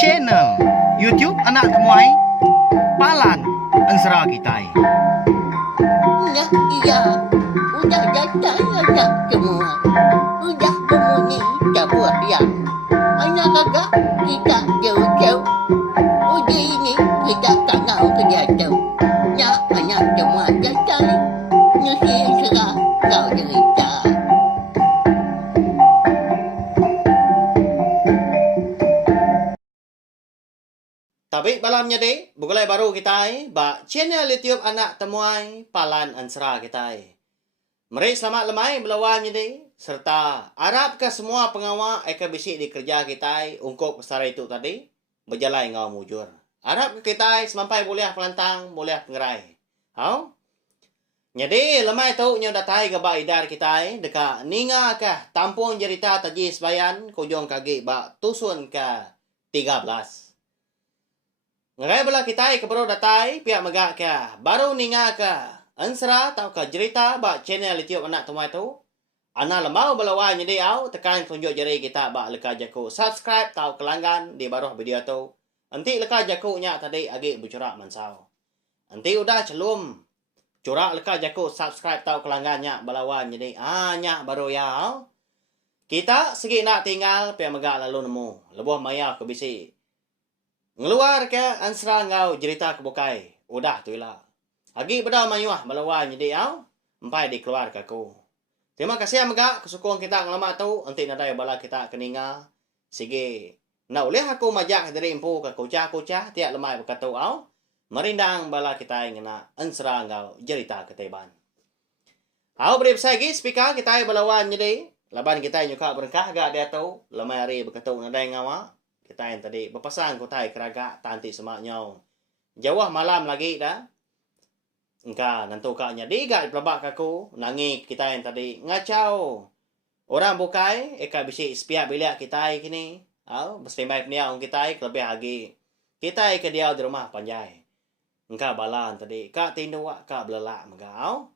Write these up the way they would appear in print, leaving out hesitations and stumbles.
channel YouTube anak temuai Palan Ansra Kitai. Nah, iya, udah datang anak semua. Udah berbunyi sebuah yang anak agak kita jauh-jauh. Uji ini kita tak tahu kerja jauh. Nah, anak semua datang. Nusi serah kau cerita. Tapi malamnya deh, bukulai baru kita ba channel YouTube anak temuai Palan Ansra kita. Mari selamat lemai melawannya deh, serta harap ke semua pengawal eka bisi di kerja kita ungkop pesara itu tadi berjalan ngau mujur. Harap ke kita semampai boleh pelantang, boleh pengerai. Hau? Jadi lemai tau nyo datai ke ba idar kita deka ninga ka tampung cerita tajis bayan kujong kagi ba tusun ka 13. Ngagai bala kita kebaro datai pihak megak ka baru ninga ka ansra tau ka cerita ba channel YouTube anak tumai tu ana lemau balawan jadi au tekan tunjuk jari kita ba leka jaku subscribe tau kelanggan di baruh video tu anti leka jaku nya tadi agi bucurak mansau anti udah celum curak leka jaku subscribe tau kelanggannya balawan jadi nya baru ya kita segi nak tinggal pihak megak lalu nemu lebuh maya ke bisi ngeluar ke ansra ngau cerita kebukai. Udah tu lah. Agi bedau mayuah melawan jadi au. Empai dikeluar ke aku. Terima kasih amega kesukung kita ngelama tu. Nanti nadai bala kita keninga. Sige. Nak boleh aku majak dari empu ke kucah-kucah. Tiap lemai berkata au. Merindang bala kita yang nak ansra ngau cerita keteban. Au beri lagi speaker kita balawan jadi. Laban kita nyuka berkah agak dia tu. Lemai hari berkata nadai ngawa. Kita yang tadi berpasang kutai keraga tanti semaknya. Jawah malam lagi dah. Engka nantu kaknya digat pelabak aku. Nangi kita yang tadi ngacau. Orang bukai eka bisi sepiak bilik kita kini. Berselimai penia orang kita kelebih lagi. Kita ke dia di rumah panjai. Engka balan tadi. Kak tindu wak kak belelak megau.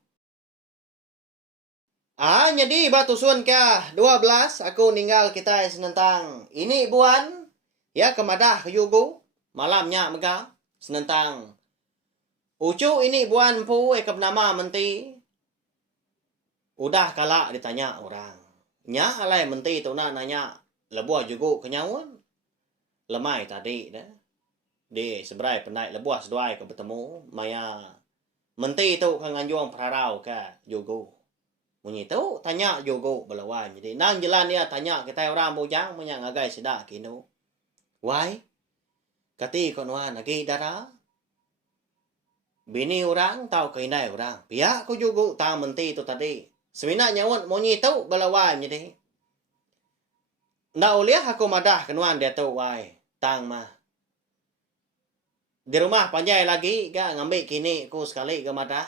Jadi batu sun ke 12 aku ninggal kita senentang. Ini buan. Ya kemadah yugo malamnya mega senentang ucu ini buan pu bernama menti udah kalak ditanya orang nya alai menti tu nak nanya lebuah jugo kenyawun lemai tadi dah di seberai penai lebuah seduai ke bertemu maya menti tu kanganjuang perarau ke jugo bunyi tu tanya jugo belawan jadi nang jalan dia tanya kita orang bujang punya ngagai sedak kinu. Why? Kati konwan lagi dara. Bini orang tahu kainai orang. Pihak ko juga tahu menti itu tadi. Sebenarnya nyawon monyi tahu balawan jadi. Ndak uliah aku madah kenuan dia tahu why. Tang mah. Di rumah panjai lagi ga ngambil kini ku sekali ke madah.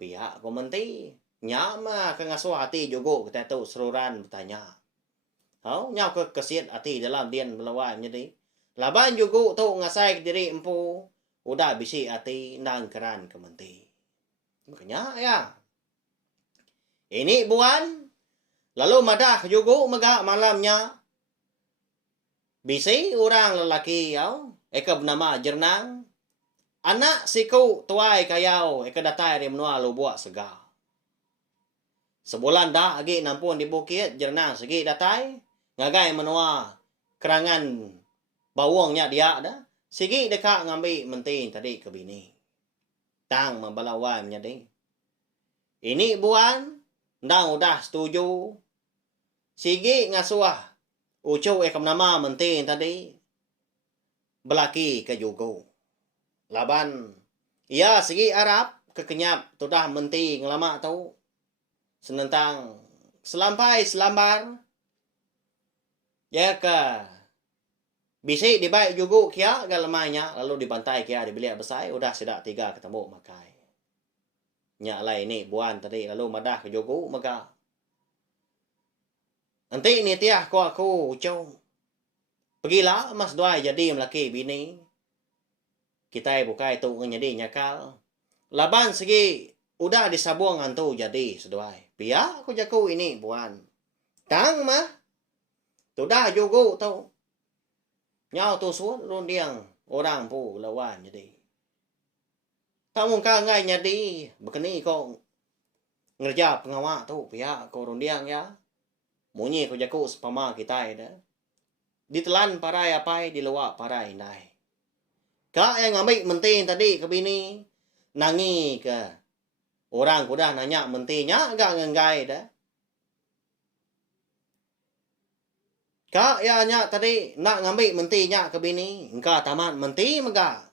Pihak ko menti. Nyama ke ngasuh hati juga kita tahu seruran bertanya. Nyaw ke kesiat hati dalam dian melawan jadi. Laban juga tu ngasai diri empu. Udah bisi hati nang keran kementi. Makanya ya. Ini buan. Lalu madah juga megak malamnya. Bisi orang lelaki yau. Eka bernama Jernang. Anak siku tuai kayau. Eka datai dari menua lu buat segar. Sebulan dah lagi nampun di bukit Jernang segi datai. Ngagai menua kerangan bawangnya dia dah. Sigi dekat ngambil mentin tadi ke bini. Tang membalawan jadi. Ini buan. Ndang udah setuju. Sigi ngasuah. Ucu nama mentin tadi. Belaki ke jugo. Laban. Ya sigi Arab. Kekenyap tudah mentin ngelama tau. Senentang. Selampai selambar. Ya ke. Bisi dibaik juga kia galamanya. Lalu dibantai kia di bilik besar. Udah sidak 3 ketemu makai. Nyak lai ni buan tadi. Lalu madah ke juga maka. Nanti ni tiah ko aku ucau. Pergilah mas doai jadi melaki bini. Kita bukai tu jadi nyakal. Laban segi. Udah disabung hantu jadi seduai. Pia aku jaku ini buan. Tang mah. Sudah juga tau. Nhau tu suốt rôn điang orang pu lawan jadi. Tamu ka ngai nyadi begini ko ngerja pengawak tu pihak ko rondiang ya. Munyi ko jaku sepama kita ida. Ditelan parai apai di luar parai nai. Kak yang ambil menting tadi ke bini nangi ke orang kuda nanya mentinya agak ngengai dah. Kak ya nya tadi nak ngambil mentinya ke bini engka tamat menti mega.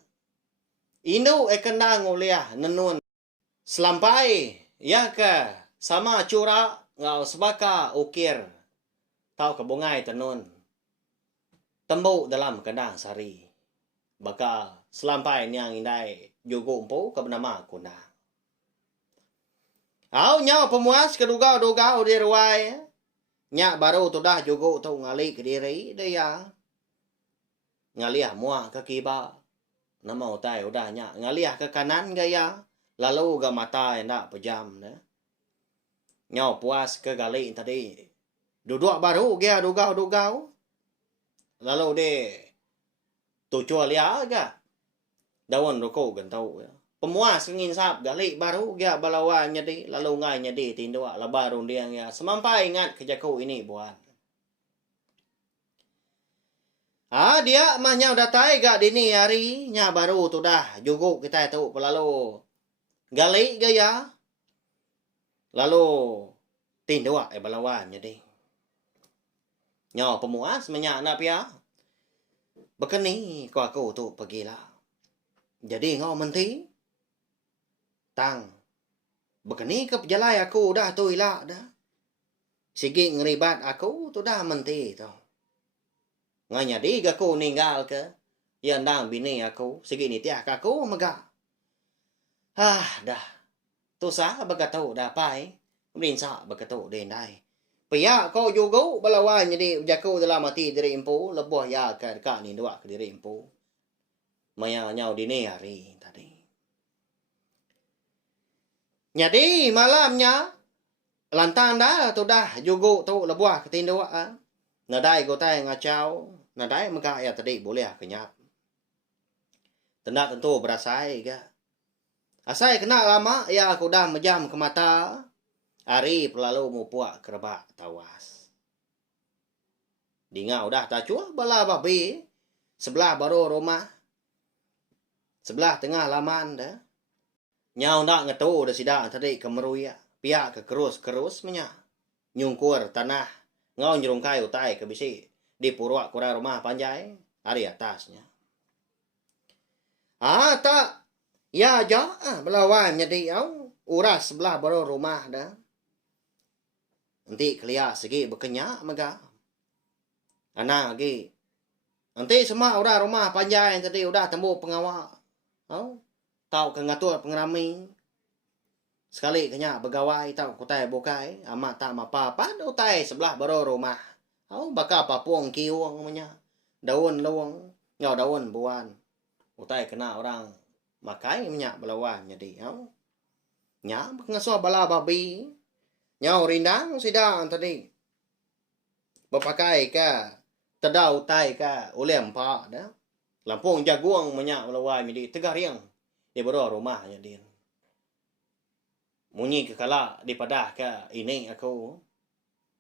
Indo ekendang uliah nenun selampai ya ke sama cura ngau sebaka ukir tau kebungai tenun tembuk dalam kendang sari baka selampai niang indai jugo umpu ke bernama kuna au nyau pemuas kedugau-dugau di ruai nya baru tu dah jugo tu ngali ke diri dia ngaliah muah ke kiba nama utai udah nya ngaliah ke kanan gaya lalu ga mata endak pejam dah nyau puas ke gali tadi duduk baru dia dugau-dugau lalu de tu cua lia ga daun roko gantau pemuas ngin sap gali baru dia balawan nyadi lalu ngai nyadi tindua la baru dia ya semampai ingat ke jaku ini buan dia mah nyau datai ga dini hari nya baru tu dah jugo kita tu lalu gali gaya lalu tindua balawan nyadi nyau pemuas menyak na pia bekeni ko aku tu pergilah jadi ngau menti tang bekeni ke pejalai aku dah tu ilak dah sigi ngeribat aku tu dah menti tau nganya di aku ninggal ke ya ndang bini aku sigi ni tiak aku mega dah tu sah begatau dah pai kemudian sah begatau dendai pia ko jugo balawan jadi jaku dalam mati diri impu lebuh ya ke ka ni dua ke diri impu maya nyau dini hari tadi jadi malamnya lantang dah tu dah jugo tu lebuh ke tindua nadai go tai ngacau nadai maka ya tadi boleh kenyap tenda tentu berasai ga asai kena lama ya aku dah mejam ke mata hari lalu mu puak kerebak tawas dingau dah tak cua bala babi sebelah baru rumah sebelah tengah laman dah nyau nak ngetu dah sidak tadi kemeruya pihak ke kerus menya nyungkur tanah ngau nyerungkai utai ke bisi di purwa kura rumah panjai hari atasnya tak ya jo belawan jadi au uras sebelah baru rumah dah nanti kelia segi berkenyak mega anak lagi nanti semua udah rumah panjai tadi udah tembuk pengawal tahu ke ngatur pengerami sekali kenyak begawai tahu kutai bukai amat tak apa-apa utai sebelah baru rumah bakal papuang kiwang punya daun lawang ngau daun buan utai kena orang makai minyak belawan jadi nya ngasuh bala babi nyau rindang sidang tadi berpakai ke tedau utai ke ulem pa dah lampung jaguang minyak belawan jadi tegah riang di baru rumah jadi munyi ke kala di padah ke ini aku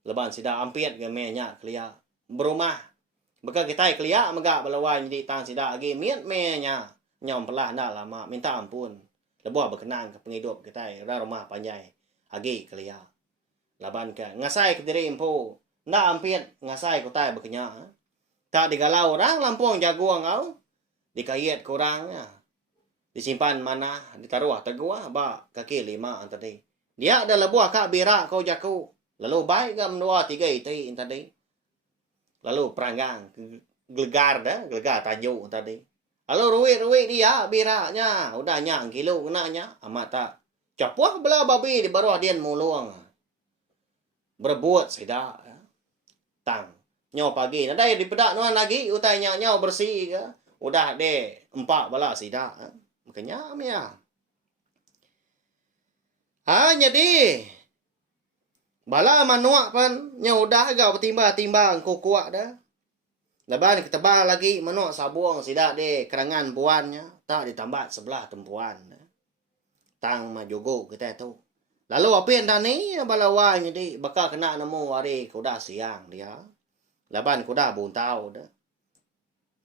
leban sida ampiat ke menya kelia berumah beka kita kelia mega belawan jadi tang sida agi miat menya nyom pelah ndak lama minta ampun lebuh berkenan ke penghidup kita ra rumah panjai agi kelia laban ke ngasai ke diri impu ndak ampiat ngasai kutai berkenya tak digalau orang lampung jaguang kau dikayat kurang disimpan mana ditaruh tegua ba kaki lima tadi dia ada lebuh kak bira kau jaku lalu baik gam 2 3 itu tadi lalu peranggang gelegar tajuk tadi lalu ruit dia biranya udah nyang kilo kenanya amat tak capuah belah babi di baru adian mulung berbuat sida tang nyaw pagi nadai di pedak nuan lagi utainya nyaw bersih ke udah de 4 bala sida makanya ya jadi bala manuak pan nya udah agak timbang kuat dah Laban ketebal lagi menok sabuang sidak de kerangan buannya. Tak ditambah sebelah tempuan. Tang majogo kita tu. Lalu apa yang tani balawanya di bakal kena nemu hari kuda siang dia. Laban kuda buntau dah.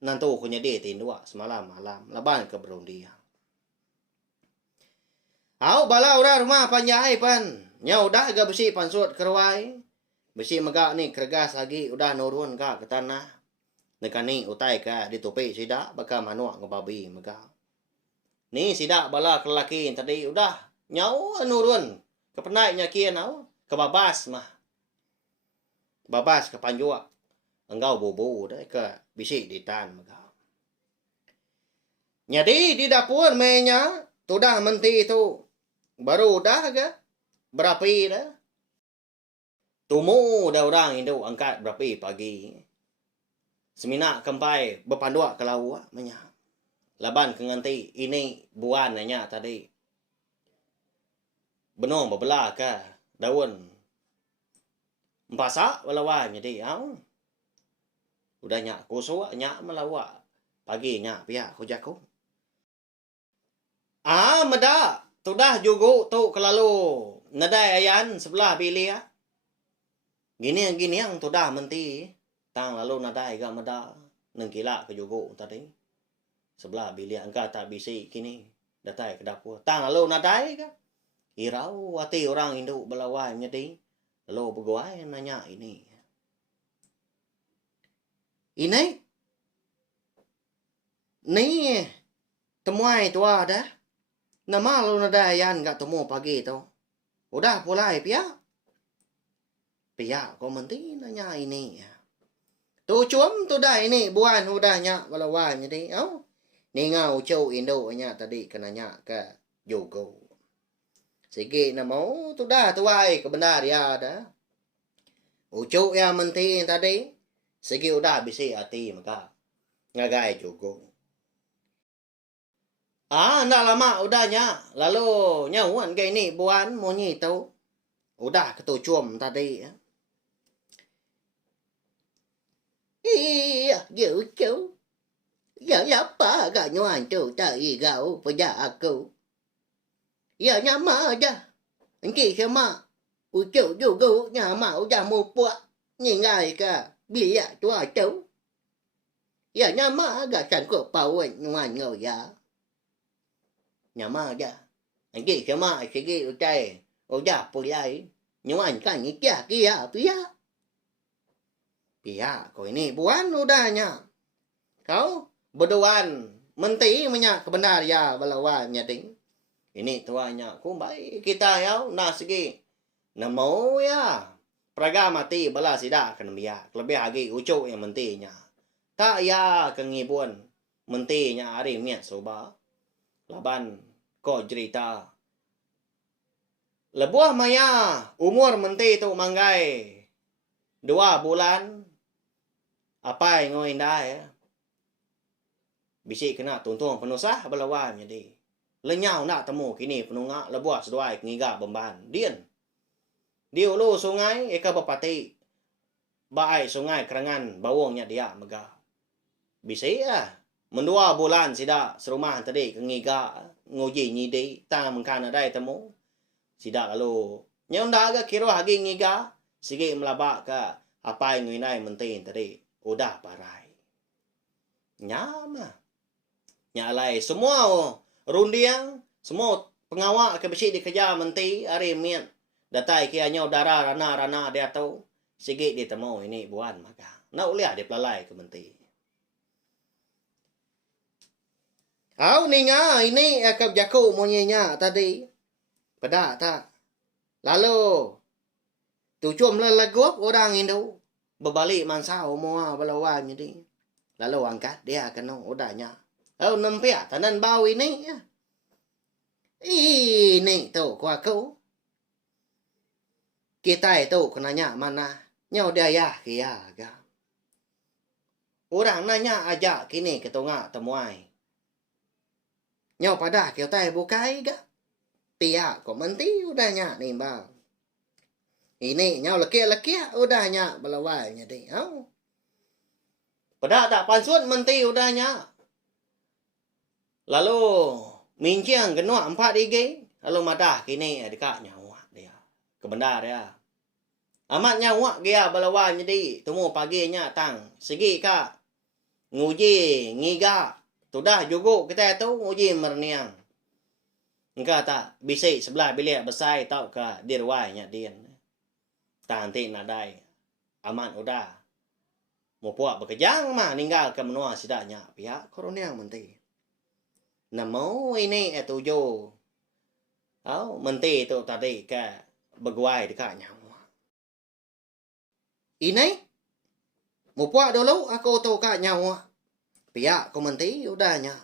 Nantu kunya dia tindua semalam malam. Laban ke berundia. Au bala ura rumah panjai pan. Nya udah agak besi pansut kerwai. Besi megak ni kergas lagi udah nurun ka ke tanah. Nekani utai ka di topi sidak bakal manuak ngebabi megak. Ni sidak bala kelaki tadi udah nyau nurun. Kepenai nyakian au kebabas mah. Babas ke panjua. Enggau bobo dah ke bisi di tan megak. Jadi di dapur menya tudah menti tu. Baru dah ke berapi dah. Tumu dah orang Indo angkat berapi pagi. Semina kempai berpanduak ke lawa menya. Laban ke nganti ini buan nanya tadi. Benong berbelah ke daun. Empasak walawan jadi au. Udah nyak kusuk nyak melawak. Pagi nyak pihak kujaku. Meda. Tudah juga tu kelalu nadai ayan sebelah pilih ya. Gini yang tudah menti. Tang lalu nadai gak meda. Nengkila ke juga tadi. Sebelah pilih angka tak bisi kini. Datai ke dapur. Tang lalu nadai ke. Irau hati orang Indo belawai jadi. Lalu berguai nanya ini. Ini. Ni. Temuai tua dah. Nama lu nadayan gak temu pagi tu. Udah pulai pihak. Pihak kau menti nanya ini. Tu cuam tu dah ini buan udahnya walawan jadi. Oh. Ni ngau cau Indo nya tadi kenanya ke Jogo. Sige na mau tu dah tuai ke benar ya dah. Ucuk ya menti tadi. Sige udah bisi hati maka. Ngagai Jogo. Ndak lama udahnya. Lalu nyawan kayak ini buan mau nyitu. Udah ketucum tadi. Iya, gitu. Ya, apa gak nyawan tu tak igau pada aku. Ya, nyama aja. Nanti sama. Ucuk juga nyama udah mau buat. Nyingai ka. Biar tua tu. Ya, nyama agak sanggup pawan nyawan ngau ya. Nyama aja. Nanti sama sige utai. Udah pulai. Nyawan kan nikah kia pihak. Pihak kau ini buan udahnya. Kau berdoan. Menti menyak kebenar ya balawan nyating. Ini tuanya ku baik kita ya. Nah sige. Namo ya. Praga mati bala sida kan biak. Lebih lagi ucuk yang mentinya. Tak ya kengibun. Mentinya hari miat soba. Laban kau cerita. Lebuah maya umur menti tu manggai 2 bulan. Apa yang ngoin dah ya. Bisi kena tuntung penusah belawan jadi. Lenyau nak temu kini penungak lebuah seduai ngiga bemban. Dian. Di ulu sungai eka bapati. Baai sungai kerangan bawangnya dia megah. Bisi ya. Mendua bulan sida serumah tadi kengiga ngoji nyidi tang mengkana dai temu. Sida lalu nyonda ga kiro hagi ngiga sige melabak ka apa yang nginai mentin tadi udah parai. Nyama. Nyalai semua rundiang semua pengawak ke besi dikejar menti hari mian. Datai kia nyo darah rana dia tahu sige ditemu ini buan maka. Nak uliah dia pelalai ke menti. Au ni nga ini akab jaku monyenya tadi. Pada tak. Lalu tucum lelagup orang Indo. Berbalik mansau mua belawan jadi. Lalu angkat dia kena udahnya. Lalu nempiak tanan bau ini. Ini tu ku aku. Kita itu kenanya mana. Nyau dia ya kia. Orang nanya aja kini ketengah temuai. Nyau pada kita bukai ga. Pihak kok menti udahnya nih bang. Ini nyau leki-leki udahnya belawai jadi. Pada tak pansut menti udahnya. Lalu minciang genua 4 igi. Lalu madah kini dekat nyawa dia. Kebenar dia. Amat nyawa dia balawan jadi. Temu paginya tang. Segi ka. Nguji ngiga. Tudah juga kita tu nguji merniang. Engkau tak bisik sebelah bilik besar tau ke dirwainya dia. Tak nanti nak dai. Amat udah. Mau puak berkejang mah ninggal ke menua sidaknya. Pihak koroniang menti. Namo ini tujuh. Oh, menti tu tadi ke berguai dekat nyawa. Ini mau puak dulu aku tu kat nyawa. Pihak ko menti udahnya.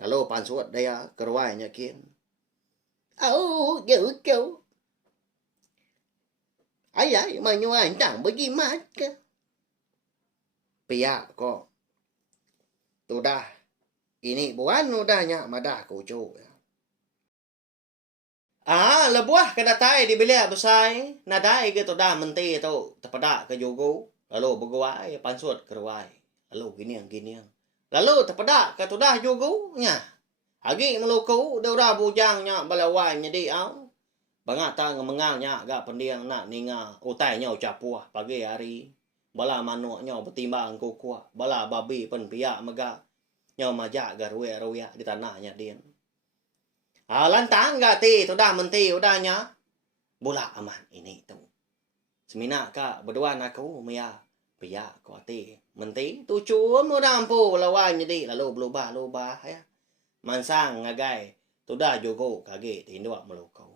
Lalu pansut dia kerwainya kin. Oh, gitu. Ayah, menyuai tak bagaimana ke? Pihak ko. Sudah. Ini bukan udahnya madah kucu. Lebuah ke datai di bilik besar. Nadai ke sudah menti tu. Terpedak ke jogo. Lalu berguai pansut kerwai. Lalu giniang. Lalu terpedak ke sudah jogo. Nya. Agi meluku. Dia bujangnya balawai jadi au. Bangata mengalnya agak pendiang nak ninga. Utainya ucapuah pagi hari. Bala manuaknya bertimbang kukuah. Bala babi pen piak megak. Nyaw majak garwe-rwe di tanahnya dia. Lantang gati sudah menti udahnya. Bola aman ini tu. Semina ka berdua aku maya. Pia ko ati menti tu cuma rampu lawan jadi lalu berubah ya. Mansang ngagai sudah jogo kage tindua melukau.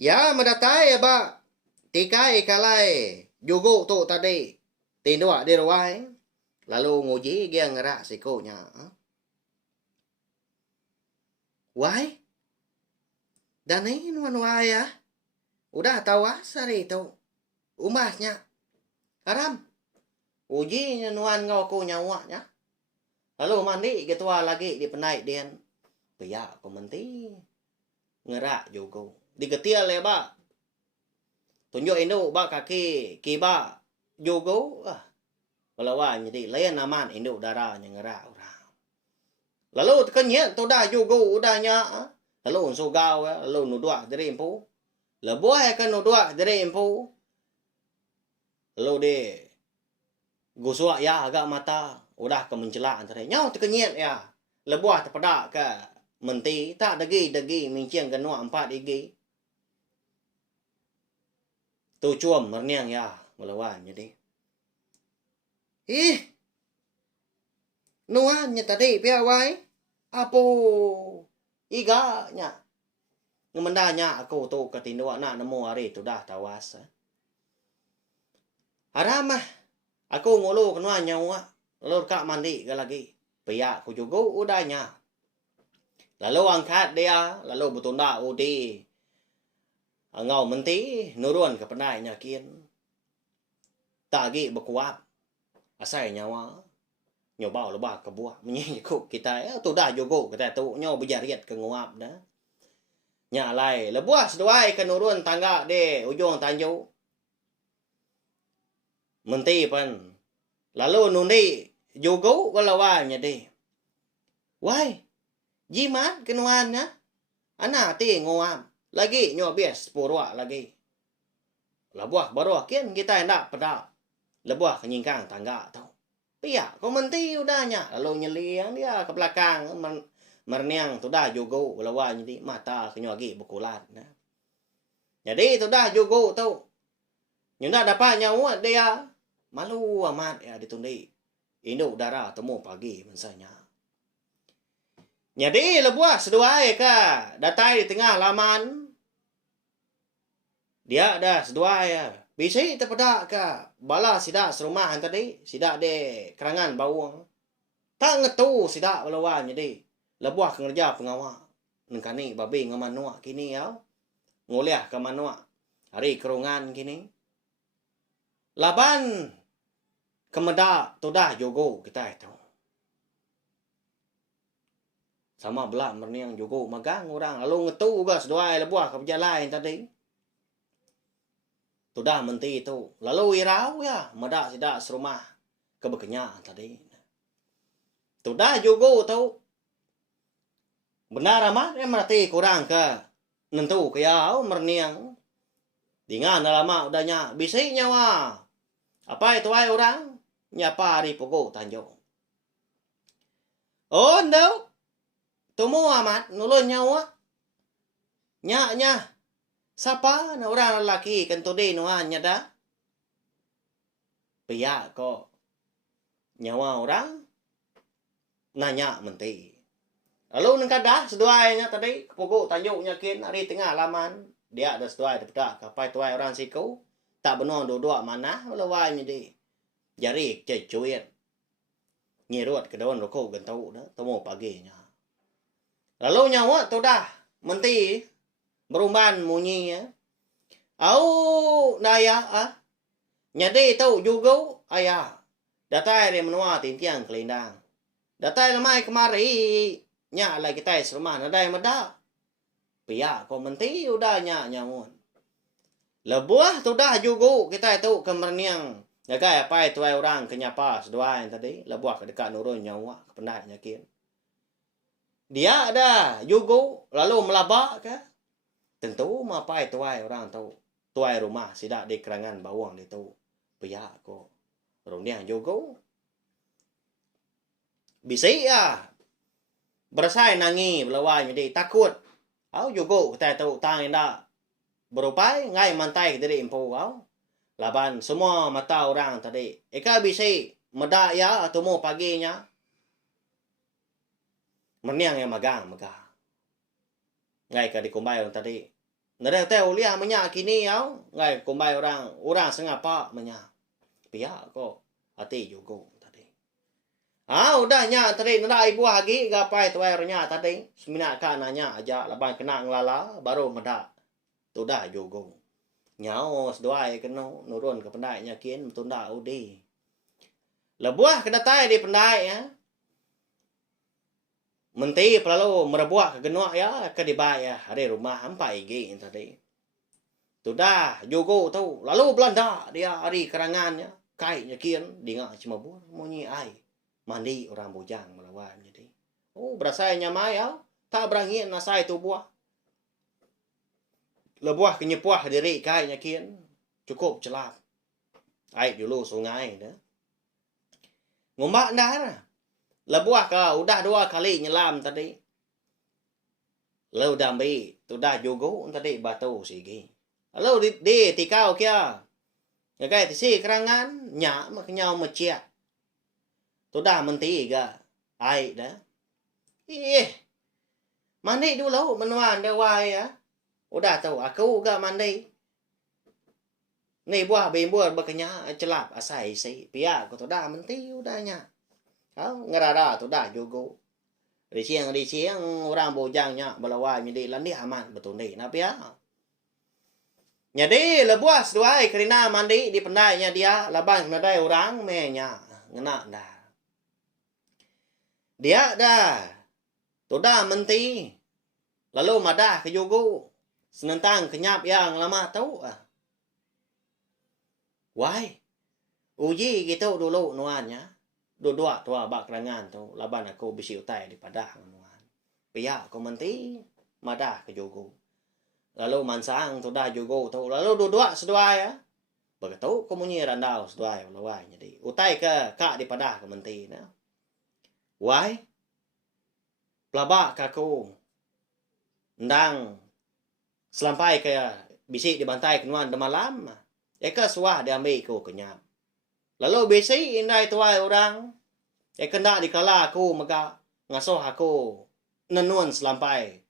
Ya madatai ba. Tikai kalai jogo tu tadi. Tindua di ruai. Lalu nguji dia ngerak sikonya. Wai? Dan ini nuan wai ya? Udah tawas hari itu. Umasnya. Haram. Uji nuan ngau ku nyawanya. Lalu mandi gitu lagi di penaik dia. Pia aku menti. Ngerak juga. Digetil ya ba. Tunjuk Indo ba kaki kiba juga. Pelawan jadi layan aman induk darahnya ngerak orang. Lalu kenyat tu dah juga udahnya. Lalu sugau lalu nudua dari empu. Lebuah kan nudua dari empu. Lalu de gusua ya agak mata udah ke mencelak antara nyau terkenyat ya. Lebuah terpedak ke menti tak dagi minciang genua 4 igi. Tu cuam merniang ya melawan jadi. Nuannya tadi piawai. Apa? Iganya. Ngemendanya aku tu ketindua nak nemu hari tu dah tawas. Haramah. Aku ngulu kenua nyawa. Lalu kak mandi ke lagi. Pia aku juga udahnya. Lalu angkat dia. Lalu betunda udi. Ngau menti. Nurun ke penainya kin. Tagi berkuap. Asai nyawa nyobau lebah ke buah menyikuk kita tu dah jogo kita tu nyaw berjariat ke nguap dah nyalai lebuah seduai ke nurun tangga de ujung tanjau menti pan lalu nundi jogo walawanya de wai jimat kenuannya ana ti nguap lagi nyaw bias purwa lagi lebuah baru kian kita hendak pedak lebuah kenyingkang tangga tau. Pia, kau menti udahnya. Lalu nyeliang dia ke belakang. Merniang tu dah juga. Lawan jadi mata kenyuagi berkulat. Jadi tu dah juga tau. Nyunda dapat nyawa dia. Malu amat ya ditundi. Induk darah temu pagi mensanya. Jadi lebuah seduai ke. Datai di tengah laman. Dia dah seduai ya. Bisa terpedak ke bala sidak serumah tadi sidak de kerangan bawang tak ngetu sidak balawan jadi lebuah kerja pengawal nengkani babi ngamanua kini ya nguliah ke manua hari kerungan kini laban kemeda tudah jogo kita itu sama belak merniang jogo magang orang lalu ngetu gas doai lebuah ke berjalan tadi. Sudah menti itu. Lalu irau ya. Medak sidak serumah. kebekenya tadi. Tu dah juga tu. Benar amat merati kurang ke nentu ke ya merniang. Dengan lama udahnya bisi nyawa. Apa itu ay orang? Nyapa hari pokok tanjung. Oh, no. Tumu amat nulun nyawa. Nya. Siapa na orang lelaki kentudi nuan nyada? Pihak kok nyawa orang nanya menti. Lalu nengkadah seduainya tadi pokok tanjungnya kin hari tengah laman dia ada seduai dapat kapai tuai orang siku tak benar dua mana lewai midi jari cecuit nyirut ke daun rokok gentau dah temu paginya. Lalu nyawa tu dah menti berumban munyi ya. Au naya nyadi tau juga ayah. Datai dia menua tintiang kelindang. Datai lemai kemari nya lagi kita serumah nadai meda. Pia ko menti udah nyamun. Lebuah tu dah juga kita itu kemerniang. Jaga apa itu orang kenyapa seduai tadi lebuah ke dekat nurun nyawa kependai nyakin. Dia ada juga lalu melabak ke. Tentu mapai tuai orang tahu. Tuai rumah sidak di kerangan bawang itu. Pia ko. Roniang juga. Bisi ya. Berasai nangi belawai jadi takut. Au juga kita tahu tang indah. Berupai ngai mantai dari impu au. Laban semua mata orang tadi. Eka bisi meda ya atau mau paginya. Meniang yang magang. Ngai ka dikumbai orang tadi. Nada tahu liah menyak kini au. Ngai kumbai orang sengapa menyak. Pihak kok hati juga tadi. Udahnya tadi nada ibu lagi gapai tuairnya tadi. Semina kan nanya aja laban kena ngelala baru meda. Tu dah juga. Nyao seduai kena nurun ke pendai nyakin tunda udi. Lebuah kedatai di pendai ya. Menti pelalu merebuah ke genuak ya ke dibai ya hari rumah hampai igi tadi. Tu dah juga tu lalu Belanda dia hari kerangannya kai nyakin dia cuma buat munyi ai mandi orang bujang melawan jadi. Oh berasa nyamai ya tak berangin nasai tu buah. Lebuah kenyepuah diri kai nyakin cukup celap. Ai dulu sungai dah. Ngombak dah. Lebuah ka udah 2 kali nyelam tadi. Lalu dambi tu dah juga tadi batu sigi. Lalu di tikau kia. Ya kai tisi kerangan nya maknya meciak. Tu dah menti ga. Ai dah. Mandi dulu menuan dah wai ya. Udah tahu aku ga mandi. Ni buah bimbur berkenya celap asai si. Pia ko tu dah menti udahnya. Ngerara tu dah juga. Risiang orang bojangnya belawai jadi landi aman betul ni. Napi ya. Jadi lebuas duai kerina mandi di pendainya dia laban nadai orang menya ngena dah. Dia dah. Tu dah menti. Lalu madah ke juga. Senentang kenyap yang lama tahu Why? Uji gitu dulu nuannya. Dua tua bak kerangan tu laban aku bisi utai di padang nuan. Pia aku menti madah ke jogo. Lalu mansang tu dah jogo tu lalu dua sedua ya. Begitu aku munyi randau sedua lawai jadi utai ke kak di padah ke menti na. Why? Pelabak aku ndang selampai ke bisi dibantai ke nuan demalam. Eka suah diambil ku kenyap. Lalu besi indai tuai orang. Kena dikala aku mega ngasuh aku nenun selampai.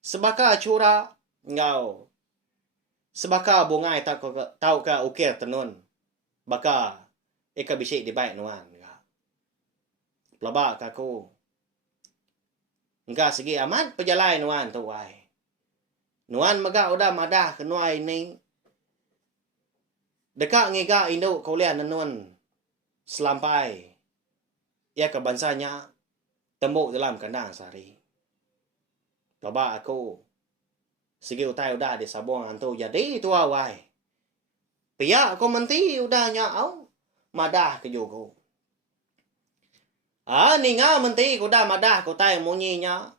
Sebaka cura ngau. Sebaka bungai tau ka ukir tenun. Baka eka bisi dibaik nuan. Pelabak aku. Enggak segi amat pejalai nuan tuai. Nuan mega udah madah ke nuai ni. Dekat ngiga induk kuliah nenun selampai. Ia ke bansanya tembuk dalam kandang sehari. Baba aku segi utai udah di sabung antu jadi tua wai. Pia aku menti udah nyau. madah ke jogo. Ni nga menti ko da madah ko tayo munyi nya.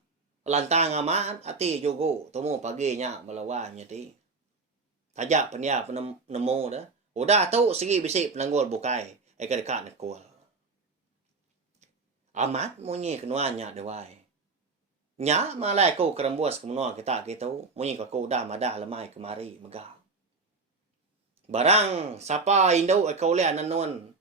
Lantang aman ati jogo tomo pagi nya melawan nya ti. Tajak penia penemu dah. Udah tu segi bisi penanggol bukai. Eka dekat nekol. Amat munyi kenuan nya dewai. Nya malai ko kerembuas kemenua kita gitu. Munyi ko dah madah lemai kemari megah. Barang siapa Indo eka oleh nanon.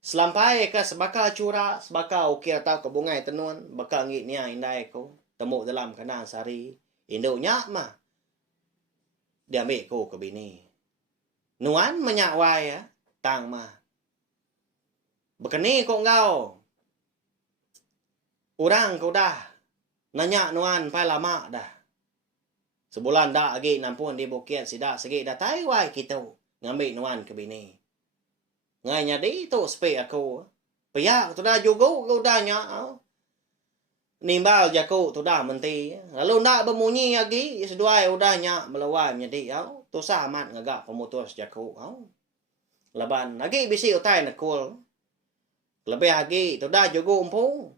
Selampai ke sebaka cura, sebaka ukir tau kebungai tenun, baka ngit nia indai ko, temu dalam kanang sari, Indo nyak mah. Dia ambil ko ke bini. Nuan menyak wai ya, tang mah. Bekeni ko ngau. Orang ko dah, nanya nuan pai lama dah. Sebulan dah lagi nampun di bukit sidak segi dah tai wai kita ngambil nuan ke bini. Ngay nhà đi to spe ako. Paya to da jogo ko da nya. Nimbal jako to da menti. Lalu ndak bemunyi lagi seduai udah nya melawan nya di au. To samat ngagak pemutus jako au. Laban lagi bisi utai nakul. Lebih lagi to da jogo umpu.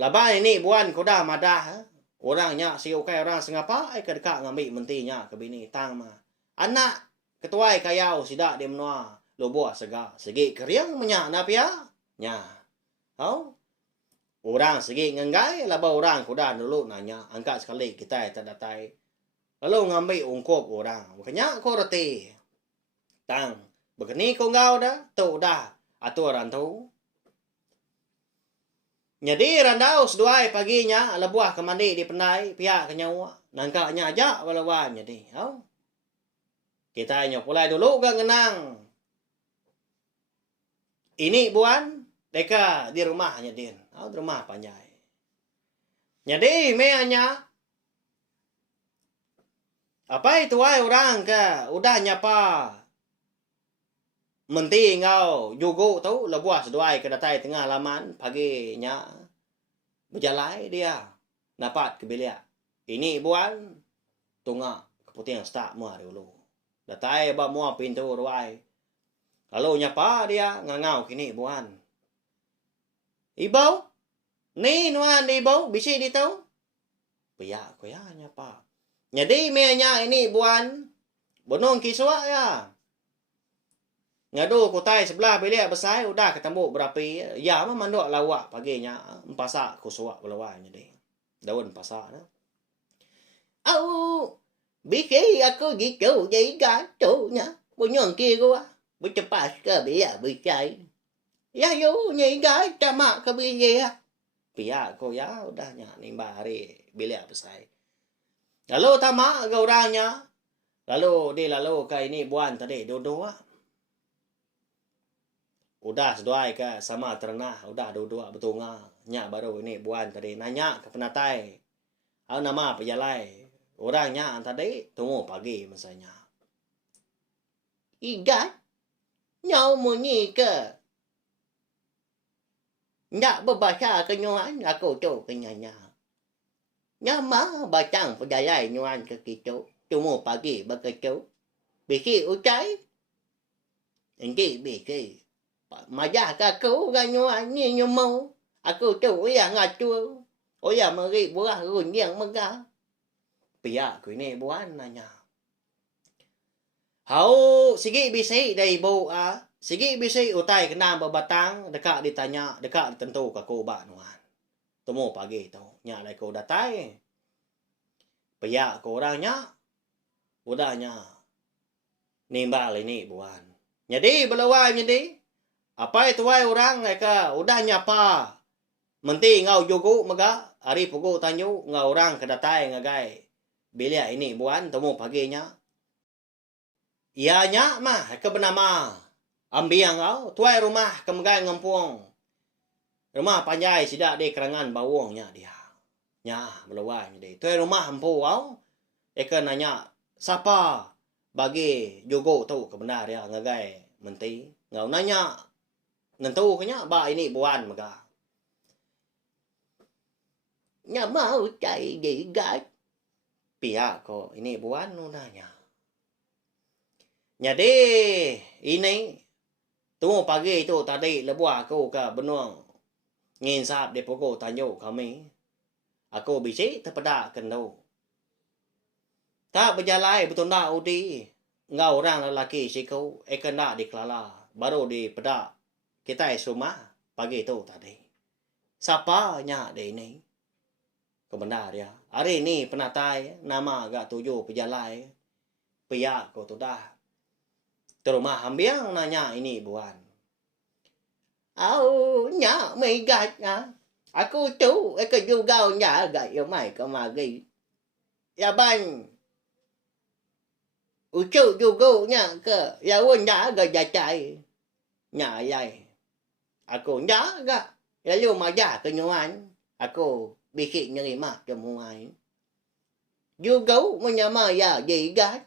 Laban ini buan ko da madah. Orangnya si ukai orang sengapa ai kedeka ngambil mentinya ke bini tang mah. Anak ketuai kayau sidak dia menua. Lobo sega segi keriang menyak napia nya hau orang segi ngenggai laba orang kuda dulu nanya angkat sekali kita tak datai lalu ngambil ungkop orang makanya ko reti tang begini ko ngau dah tu dah aturan tu jadi randau seduai paginya lebuah ke mandi di penai pihak kenyawa nangkanya aja walawan jadi hau kita nyopulai dulu ke ngenang. Ini buan, deka di rumahnya din. Oh, di rumah panjai. Jadi, meanya. Apa itu ay orang ke? Udah nyapa. Menti ngau. Jugo tu, lebuas doai ke datai tengah laman. Paginya. Berjalai dia. Dapat ke bilik. Ini buan. Tunga. Keputing start mua dulu. Datai ba mua pintu doai. Lalu nyapa dia ngangau kini buan. Ibau? Ni nuan ibau bisi di tau? Paya ko ya nyapa. Jadi meanya ini buan. Bonong kiswa ya. Ngadu kutai sebelah bilik besar udah ketemu berapi. Ya mah mandok lawak paginya. Empasak kuswa belawanya deh. Daun pasak dah. Au, bisi aku gitu jadi gatunya. Bunyong kia gua. Bercepat ke biar bercai. Ya yo nyai gai tamak ke biar. Pihak ko ya udah nya nimba hari bilik besar. Lalu tamak ke orangnya. Lalu ke ini buan tadi dua-dua. Udah seduai ke sama ternak. Udah dua-dua betunga. Nya baru ini buan tadi nanya ke penatai. Au nama pejalai. Orangnya tadi tunggu pagi misalnya. Igat. Nhau munyi ke. Ndak berbahasa kenyuan aku tu kenyanya. Nyama batang pedalai nyuan ke kitu. Cuma pagi begitu. Bisi ucai. Engki bisi. Majah ke aku nyuan ni nyumau. Aku tu yang ngatur. Oya meri buah runyang megah. Pihak ku ini buan nanya. Hau sigi bisi dari ibu sigi bisi utai kena berbatang dekat ditanya dekat tentu ke ko ba nuan. Temu pagi tu nya lai ko datai. Pihak ko orangnya udahnya nimbal ini buan. Jadi belawai jadi apa itu wai orang mereka udah nyapa. Menti ngau jugu mega hari pugu tanyu ngau orang kedatai ngagai. Bilik ini buan temu paginya. Ianya mah ke bernama ambiang kau tuai rumah kemegai ngempung. Rumah panjai sidak di kerangan bawangnya dia. Nya belawai dia. Tuai rumah empu kau. Eka nanya siapa bagi jogo tu kebenar dia ngagai menti. Ngau nanya nentu kenya ba ini buan mega. Nya mau cai di gat. Pihak ko ini buan nanya. Jadi ini Tu pagi tu tadi lebuah aku ke benung. Nginsap di pokok tanjuk kami. Aku bisik terpedak kendo. Tak berjalan betul nak udi. Ngau orang lelaki siku kena dikelala. Baru di pedak. Kita rumah pagi tu tadi. Siapa nyak dia ini? Kebenar dia. Hari ni penatai nama agak tujuh pejalai. Pihak ko tu dah. Terumah ambiang nanya ini buan. Au nhà mày gạch à. Aku tu cái juga nhà gạch yêu mày có mà ghi. Ya ban. Ucu juga nhà ke. Ya un nhà gạch ya chạy. Nhà vậy. Aku nhà gạch. Ya yêu mà ya ke nyuan. Aku bikin nyeri mak ke muai. Juga punya mah ya gì gạch.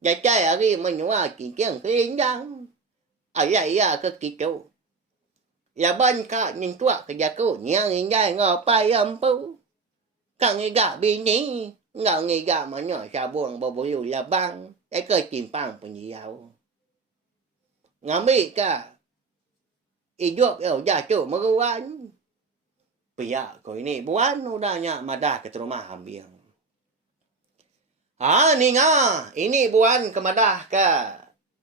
Ya chạy ari menyuai kikiang keindang. Ayah ya ke kitu. Ya ban ka nhìn tua ke jaku nyang injai ngapai ampu. Ka ngiga bini, ngau ngiga mà nhỏ sa buông bo bo yu ya bang, ke chimpang penyiau. Ngambi ka ijuk yo ja cu meruan. Pihak ko ini buan udahnya madah ke rumah ambiang. Ni nga, ini buan ke madah ke.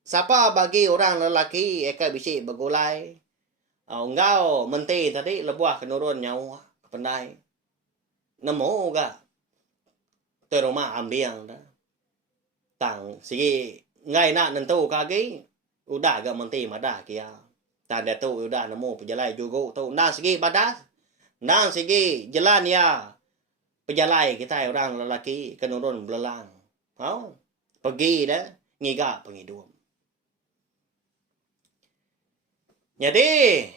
Siapa bagi orang lelaki bisa bergulai. Engkau menti tadi lebuah kenurun nyawa ke pendai. Nemu ga. Te rumah ambiang dah. Tang sigi ngai nak nentu kaki. Udah ga menti madah kia. Tanda tu udah nemu pejalai juga tu. Nang segi badas. Nang segi jalan ya. Pejalai kita orang lelaki kenurun belelang. Pergi dah. Ngiga penghidup. Jadi,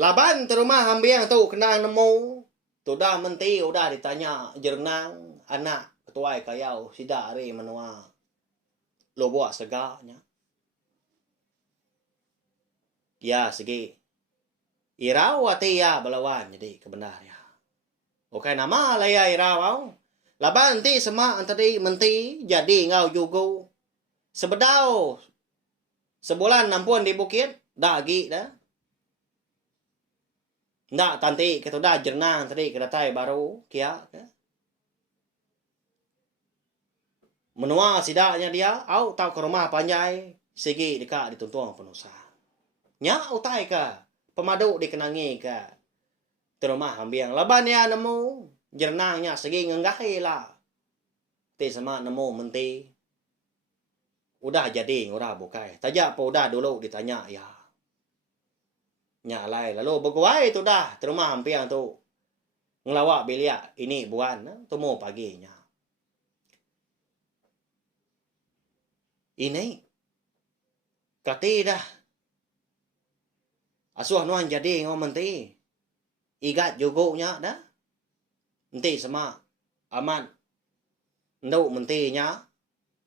laban terumah ambiang tu kena nemu. Tu dah menti, udah ditanya jernang anak ketuai kayau sida hari menua. Lo buat segaknya. Ya, segi. Irau hati ya belawan jadi kebenar ya. Oke nama lah ya irau. Laban nanti semak tadi menti jadi ngau juga. Sebedau. Sebulan nampun di bukit. Dagi dah. Ndak tanti kita dah jernang tadi kedatai baru kia ke. Menua sidaknya dia au tau ke rumah panjai segi dekat dituntung penusa. Nya utai ka pemadu dikenangi ka terumah ambiang laban ya nemu jernangnya segi ngenggahi lah. Ti sama nemu menti. Udah jadi ngora bukai. Tajak po udah dulu ditanya ya. Nyalai lalu berguai tu dah terumah ampiang tu ngelawak biliak ini buan tu mau paginya ini kati dah asuh nuan jadi ngomong menti igat jugunya dah nanti sama aman nduk mentinya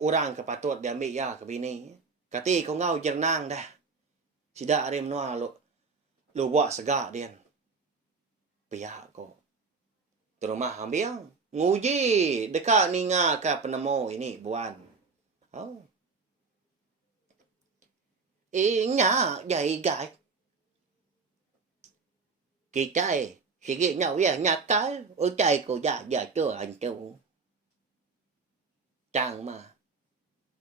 orang kepatut diambil ya ke bini kati kau ngau jernang dah sidak ada menua lu buat segak dia. Pihak ko. Terumah ambiang. Nguji dekat ninga ke penemu ini buan. Nya vậy gạch. Kỳ trai. Sige nhau ya nhạc cái. Ở trai của dạ chưa anh chú. Chẳng mà.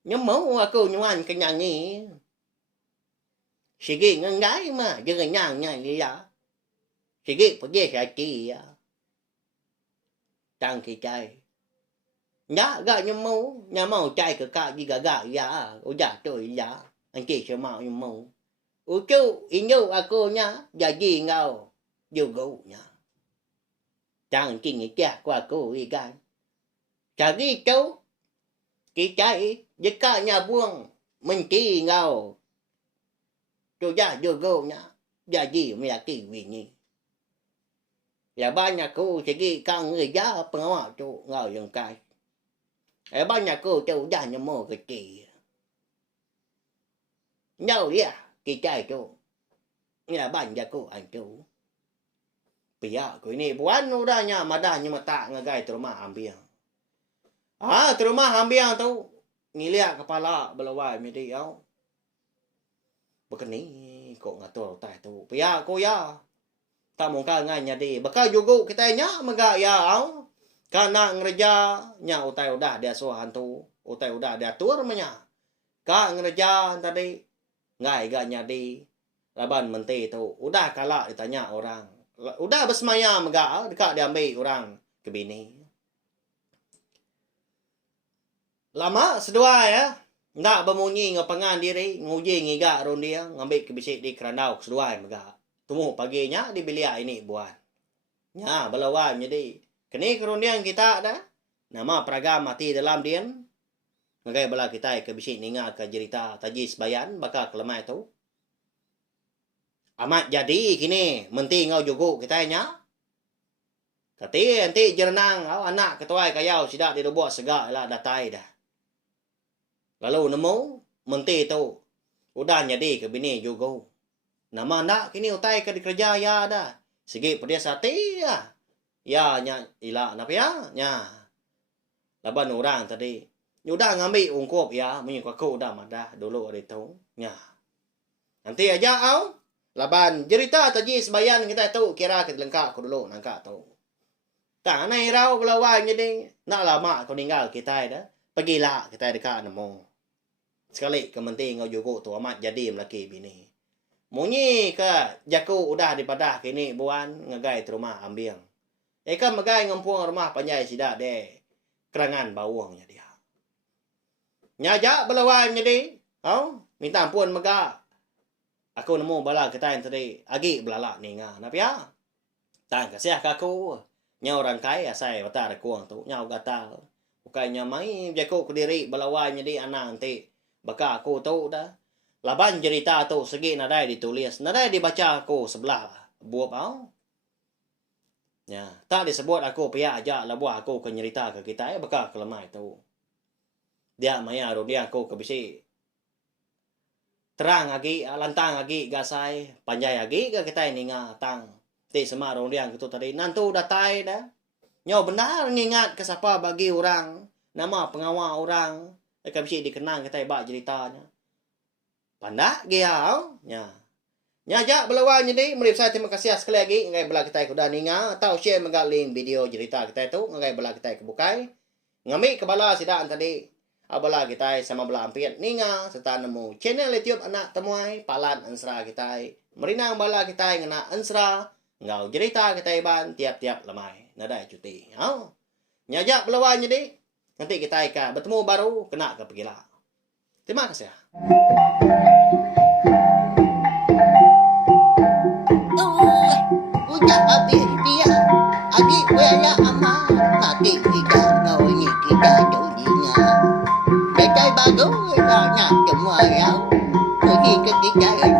Nhưng mẫu aku nhuan cái nhà nhỉ. Sige ngang gái mà chứ cái nhang như vậy. Sige phải ghê sẽ chi à. Trang kỳ trai. Nhá gà như mẫu. Nhà mẫu trai cực cả gì gà dạ. Ủa dạ trời dạ. Anh chị sẽ mạo như mẫu. Ủa chú ý nhô aku nhá. Dạ gì ngao. Dù gấu nhá. Trang kỳ nghĩ kẹt qua cô ý gái. Chả ghi chú. Kỳ trai. Với cả nhà buông. Mình chỉ ngao. Chú dạ dù gấu nhá. Dạ gì mà dạ kỳ vì nhỉ. Dạ ba nhà cô sẽ ghi cả người giá pengawa chú ngao yang kai. Ba nhà cô chú dạ như mô cái kỳ. Nhau ya kỳ trai chú. Nhà ba nhà cô anh chú. Pihak ko ini buan udah nya madah nya mata ngagai terumah ambiang. Terumah ambiang tu ngiliak kepala belawai medi au. Bekeni kok ngatur tai tu. Pia ko ya. Tak mungkin nganya di. Bakal juga kita nya maga ya au. Kana ngereja nya utai udah dia so hantu. Utai udah dia atur menya. Ka ngereja tadi ngai ga nya di. Laban menteri tu. Udah kalah ditanya orang. Udah bersemaya maga dekat diambil orang ke bini. Lama sedua ya. Nak bemunyi ngapangan diri, nguji ngiga ron dia, ngambil kebisik di kerandau kedua mega. Temu paginya di bilik ini buat. Nya balawan jadi. Kini kerundian kita dah. Nama peragam mati dalam dian. Ngagai bala kita kebisik ninga ke cerita tajis bayan bakal kelemah itu. Amat jadi kini menti ngau jugu kita nya. Kati nanti jerenang anak ketuai kayau sidak di buat segak lah datai dah. Lalu nemu menti tu udah jadi ke bini juga. Nama nak kini utai ke dikerja ya dah. Segi pedia sati ya. Ya nya ila napa ya nya. Laban orang tadi. Udah ngambil ungkup ya, menyuka aku udah madah dulu hari tu. Nya. Nanti aja au. Laban cerita tadi sebayan kita tu kira ke lengkap aku dulu nangka tu. Tak nai rau belawan jadi nak lama kau tinggal kita dah. Pergilah kita dekat nemu. Sekali kementing ngau juga tu amat jadi melaki bini. Munyi ke jaku udah dipadah kini buan ngagai di rumah ambiang. Eka magai ngampuang rumah panjai sidak de kerangan bawangnya dia. Nyajak belawan jadi. Minta ampun maga. Aku nemu bala kita yang tadi agi belalak ni ngah. Napa ya? Tak kasih aku. Nya orang kaya saya watar kuang tu nya gatal. Bukannya mai jaku ku diri belawan jadi anak nanti. Baka aku tahu dah. Laban cerita tu segi nadai ditulis. Nadai dibaca aku sebelah buat ya, tak disebut aku pihak aja lah buat aku ke nyerita ke kita baka kelemah itu. Dia maya dia aku ke bisi. Terang lagi, lantang lagi gasai, panjai lagi ke kita ini ngatang. Ti sama dia gitu tadi. Nantu datai dah. Nyo benar ngingat ke siapa bagi orang. Nama pengawal orang. Eka bisi dikenang kita bak ceritanya. Pandak dia nya. Nyajak belawan jadi merip saya terima kasih sekali lagi ngai bela kita kuda ninga atau share menggaling video cerita kita itu ngai bela kita kebukai. Ngami kebala sidaan tadi. Abala kita sama bela ampiat ninga serta nemu channel YouTube anak temuai palan ansra kita. Merinang bala kita ngena ansra ngau cerita kita ban tiap-tiap lemai. Nadai cuti. Nyajak belawan jadi nanti kita akan bertemu baru kena ke pergilah. Terima kasih. Udah habis dia. Adik wala amat. Mati kita ngau ni kita jodinya. Kita baru nak semua yang pergi ke kita yang